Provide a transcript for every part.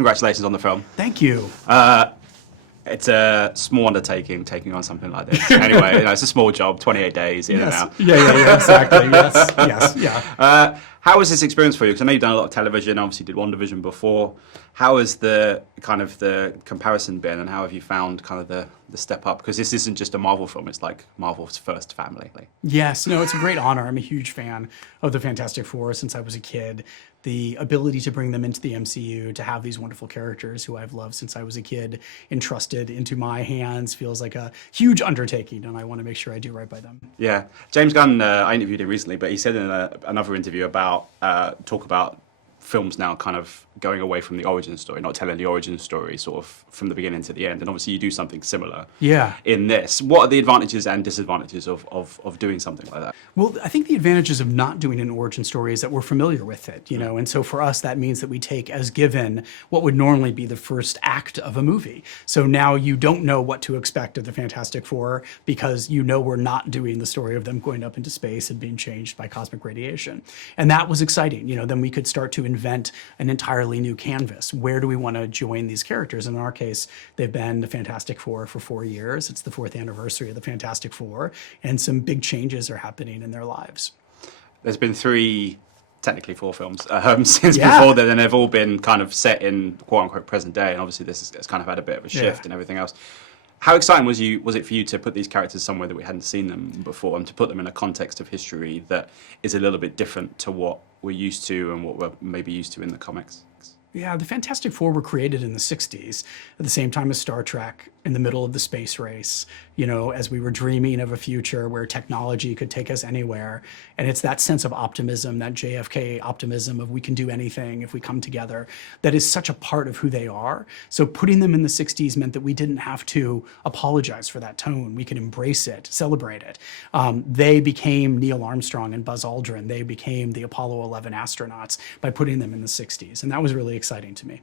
Congratulations on the film. Thank you. It's a small undertaking taking on something like this. Anyway, it's a small job, 28 days in and out. Yeah, exactly. Yes. How was this experience for you? Because I know you've done a lot of television, obviously did WandaVision before. How has the kind of the comparison been, and how have you found kind of the step up? Because this isn't just a Marvel film, it's like Marvel's first family. Yes, no, it's a great honor. I'm a huge fan of the Fantastic Four since I was a kid. The ability to bring them into the MCU, to have these wonderful characters who I've loved since I was a kid entrusted into my hands feels like a huge undertaking, and I want to make sure I do right by them. Yeah. James Gunn, I interviewed him recently, but he said in another interview about films now kind of going away from the origin story, not telling the origin story sort of from the beginning to the end. And obviously you do something similar in this. What are the advantages and disadvantages of doing something like that? Well, I think the advantages of not doing an origin story is that we're familiar with it, and so for us that means that we take as given what would normally be the first act of a movie. So now you don't know what to expect of the Fantastic Four because we're not doing the story of them going up into space and being changed by cosmic radiation. And that was exciting. Then we could start to invent an entirely new canvas. Where do we want to join these characters? In our case, they've been the Fantastic Four for 4 years. It's the 4th anniversary of the Fantastic Four, and some big changes are happening in their lives. There's been technically 4 films since before then, and they've all been kind of set in quote-unquote present day, and obviously this has kind of had a bit of a shift and everything else. How exciting was it for you to put these characters somewhere that we hadn't seen them before, and to put them in a context of history that is a little bit different to what we're used to and what we're maybe used to in the comics? Yeah, the Fantastic Four were created in the 60s, at the same time as Star Trek, in the middle of the space race, as we were dreaming of a future where technology could take us anywhere. And it's that sense of optimism, that JFK optimism of we can do anything if we come together, that is such a part of who they are. So putting them in the 60s meant that we didn't have to apologize for that tone. We could embrace it, celebrate it. They became Neil Armstrong and Buzz Aldrin. They became the Apollo 11 astronauts by putting them in the 60s. And that was really exciting to me.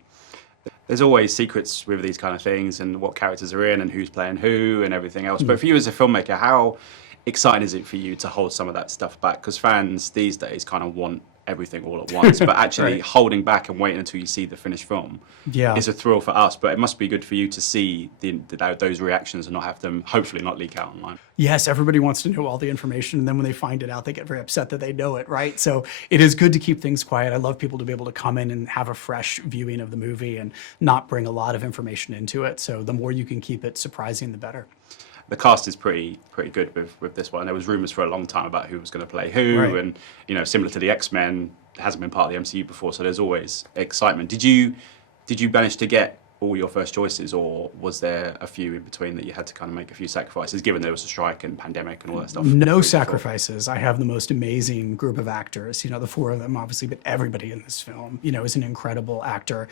There's always secrets with these kind of things and what characters are in and who's playing who and everything else. But for you as a filmmaker, how exciting is it for you to hold some of that stuff back? Because fans these days kind of want everything all at once, but actually holding back and waiting until you see the finished film is a thrill for us. But it must be good for you to see those reactions and not have them hopefully not leak out online. Yes, everybody wants to know all the information, and then when they find it out, they get very upset that they know it, right? So it is good to keep things quiet. I love people to be able to come in and have a fresh viewing of the movie and not bring a lot of information into it. So the more you can keep it surprising, the better. The cast is pretty good with this one. There was rumours for a long time about who was going to play who, and similar to the X-Men, it hasn't been part of the MCU before, so there's always excitement. Did you manage to get all your first choices, or was there a few in between that you had to kind of make a few sacrifices, given there was a strike and pandemic and all that stuff? No sacrifices. I have the most amazing group of actors, the 4 of them, obviously, but everybody in this film, is an incredible actor.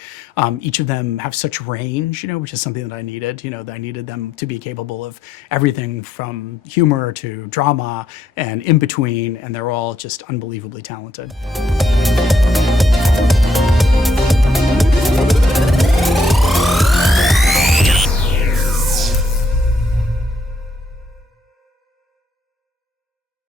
Each of them have such range, which is something that I needed. That I needed them to be capable of everything from humor to drama and in between, and they're all just unbelievably talented.